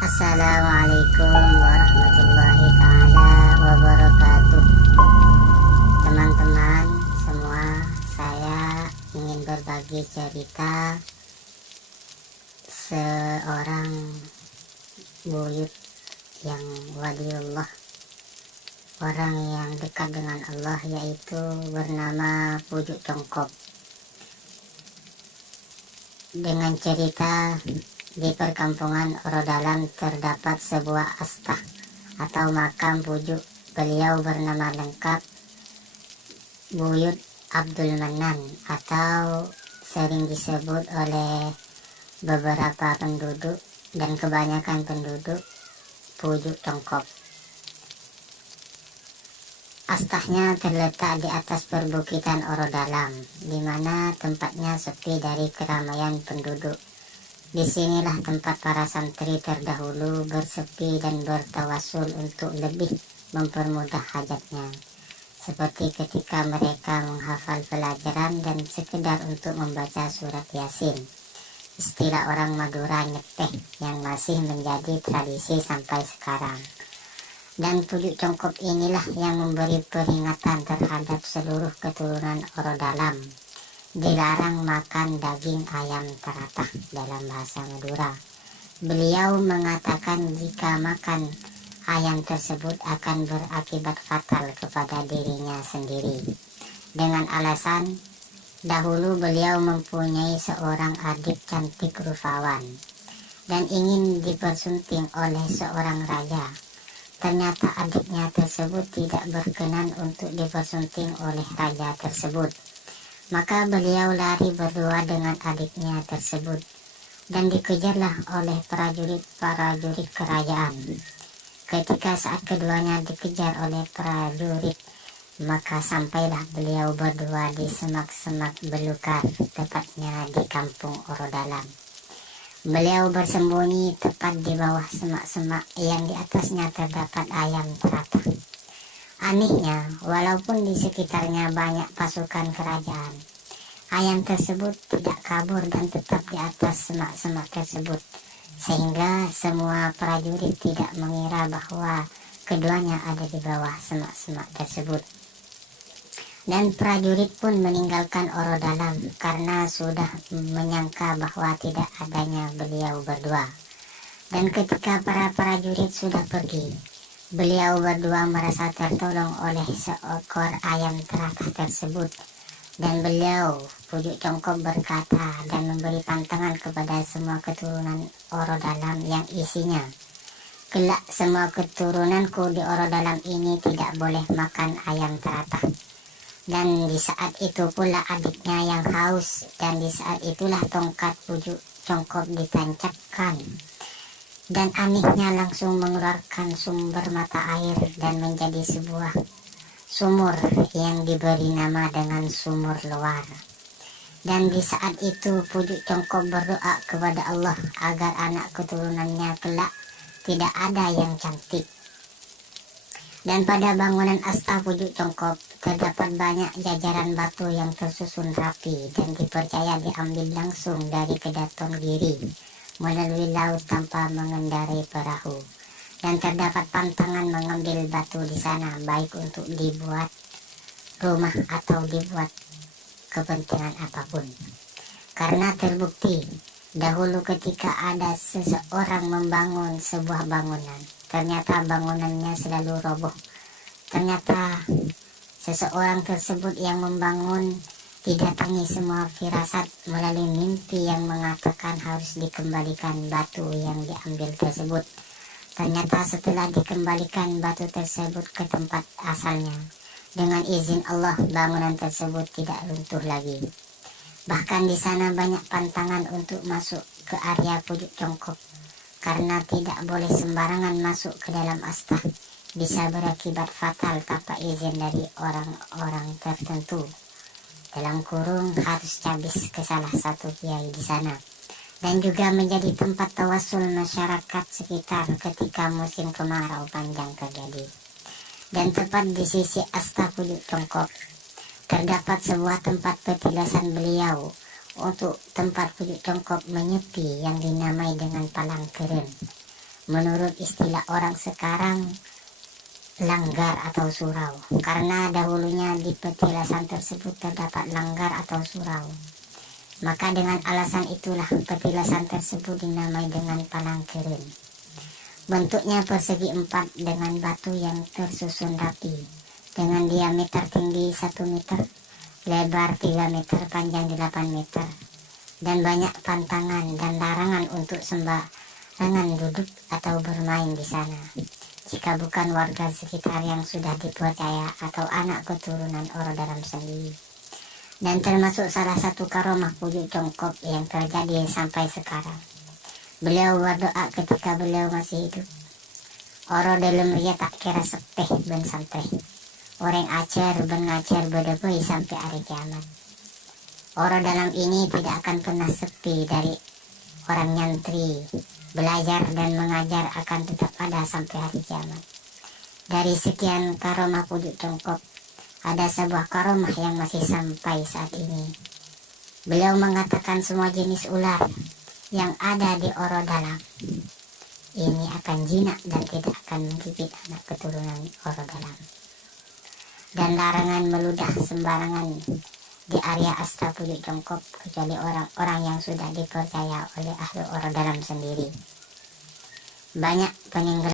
Assalamualaikum warahmatullahi taala wabarakatuh. Teman-teman semua, saya ingin berbagi cerita seorang buyut yang waliullah, orang yang dekat dengan Allah, yaitu bernama Pujuk Congkop. Dengan cerita, di perkampungan Orodalam terdapat sebuah astah atau makam Pujuk. Beliau bernama lengkap Buyut Abdul Manan, atau sering disebut oleh beberapa penduduk dan kebanyakan penduduk Pujuk Congkop. Astahnya terletak di atas perbukitan Orodalam, di mana tempatnya sepi dari keramaian penduduk. Disinilah tempat para santri terdahulu bersepi dan bertawasul untuk lebih mempermudah hajatnya, seperti ketika mereka menghafal pelajaran dan sekedar untuk membaca surat Yasin, istilah orang Madura nyeteh, yang masih menjadi tradisi sampai sekarang. Dan Pujuk Congkop inilah yang memberi peringatan terhadap seluruh keturunan Orodalam. Dilarang makan daging ayam teratah dalam bahasa Madura. Beliau mengatakan jika makan ayam tersebut akan berakibat fatal kepada dirinya sendiri. Dengan alasan, dahulu beliau mempunyai seorang adik cantik rupawan dan ingin dipersunting oleh seorang raja. Ternyata adiknya tersebut tidak berkenan untuk dipersunting oleh raja tersebut. Maka beliau lari berdua dengan adiknya tersebut dan dikejarlah oleh prajurit kerajaan. Ketika saat keduanya dikejar oleh prajurit, maka sampailah beliau berdua di semak-semak belukar, tepatnya di kampung Orodalam. Beliau bersembunyi tepat di bawah semak-semak yang di atasnya terdapat ayam teratah. Anehnya, walaupun di sekitarnya banyak pasukan kerajaan, ayam tersebut tidak kabur dan tetap di atas semak-semak tersebut, sehingga semua prajurit tidak mengira bahwa keduanya ada di bawah semak-semak tersebut. Dan prajurit pun meninggalkan Orodalam karena sudah menyangka bahwa tidak adanya beliau berdua. Dan ketika para prajurit sudah pergi, beliau berdua merasa tertolong oleh seekor ayam teratah tersebut. Dan beliau, Pujuk Congkop, berkata dan memberi pantangan kepada semua keturunan Orodalam yang isinya, kelak semua keturunanku di Orodalam ini tidak boleh makan ayam teratah. Dan di saat itu pula adiknya yang haus, dan di saat itulah tongkat Pujuk Congkop ditancapkan. Dan anehnya langsung mengeluarkan sumber mata air dan menjadi sebuah sumur yang diberi nama dengan sumur luar. Dan di saat itu Pujuk Congkop berdoa kepada Allah agar anak keturunannya kelak tidak ada yang cantik. Dan pada bangunan astah Pujuk Congkop terdapat banyak jajaran batu yang tersusun rapi dan dipercaya diambil langsung dari Kedaton Giri melalui laut tanpa mengendarai perahu. Dan terdapat pantangan mengambil batu di sana, baik untuk dibuat rumah atau dibuat kepentingan apapun. Karena terbukti dahulu ketika ada seseorang membangun sebuah bangunan, ternyata bangunannya selalu roboh. Ternyata seseorang tersebut yang membangun didatangi semua firasat melalui mimpi yang mengatakan harus dikembalikan batu yang diambil tersebut. Ternyata setelah dikembalikan batu tersebut ke tempat asalnya, dengan izin Allah bangunan tersebut tidak runtuh lagi. Bahkan di sana banyak pantangan untuk masuk ke area Pujuk Congkop, karena tidak boleh sembarangan masuk ke dalam astah, bisa berakibat fatal tanpa izin dari orang-orang tertentu. Dalam kurung harus cabis ke salah satu kiai di sana. Dan juga menjadi tempat tawasul masyarakat sekitar ketika musim kemarau panjang terjadi. Dan tepat di sisi astah Pujuk Congkop terdapat sebuah tempat petilasan beliau untuk tempat Pujuk Congkop menyepi yang dinamai dengan Palang Keren. menurut istilah orang sekarang langgar atau surau, karena dahulunya di petilasan tersebut terdapat langgar atau surau. Maka dengan alasan itulah petilasan tersebut dinamai dengan Palangkeren. Bentuknya persegi 4 dengan batu yang tersusun rapi, dengan diameter tinggi 1 meter, lebar 3 meter, panjang 8 meter, dan banyak pantangan dan larangan untuk sembarangan duduk atau bermain di sana, jika bukan warga sekitar yang sudah dipercaya atau anak keturunan Orodalam sendiri. Dan termasuk salah satu karomah Pujuk Congkop yang terjadi sampai sekarang. Beliau berdoa ketika beliau masih hidup. Orodalam ria tak kira sepeh ben sampai. Orang acer ben ngacer bedebei sampai hari kiamat. Orodalam ini tidak akan pernah sepi dari orang nyantri. Belajar dan mengajar akan tetap ada sampai hari kiamat. Dari sekian karomah Pujuk Congkop, ada sebuah karomah yang masih sampai saat ini. Beliau mengatakan semua jenis ular yang ada di Orodalam ini akan jinak dan tidak akan menggigit anak keturunan Orodalam. Dan larangan meludah sembarangan di area Astra Pujuk Congkop kecuali orang-orang yang sudah dipercaya oleh ahli Orodalam sendiri. Banyak peninggalan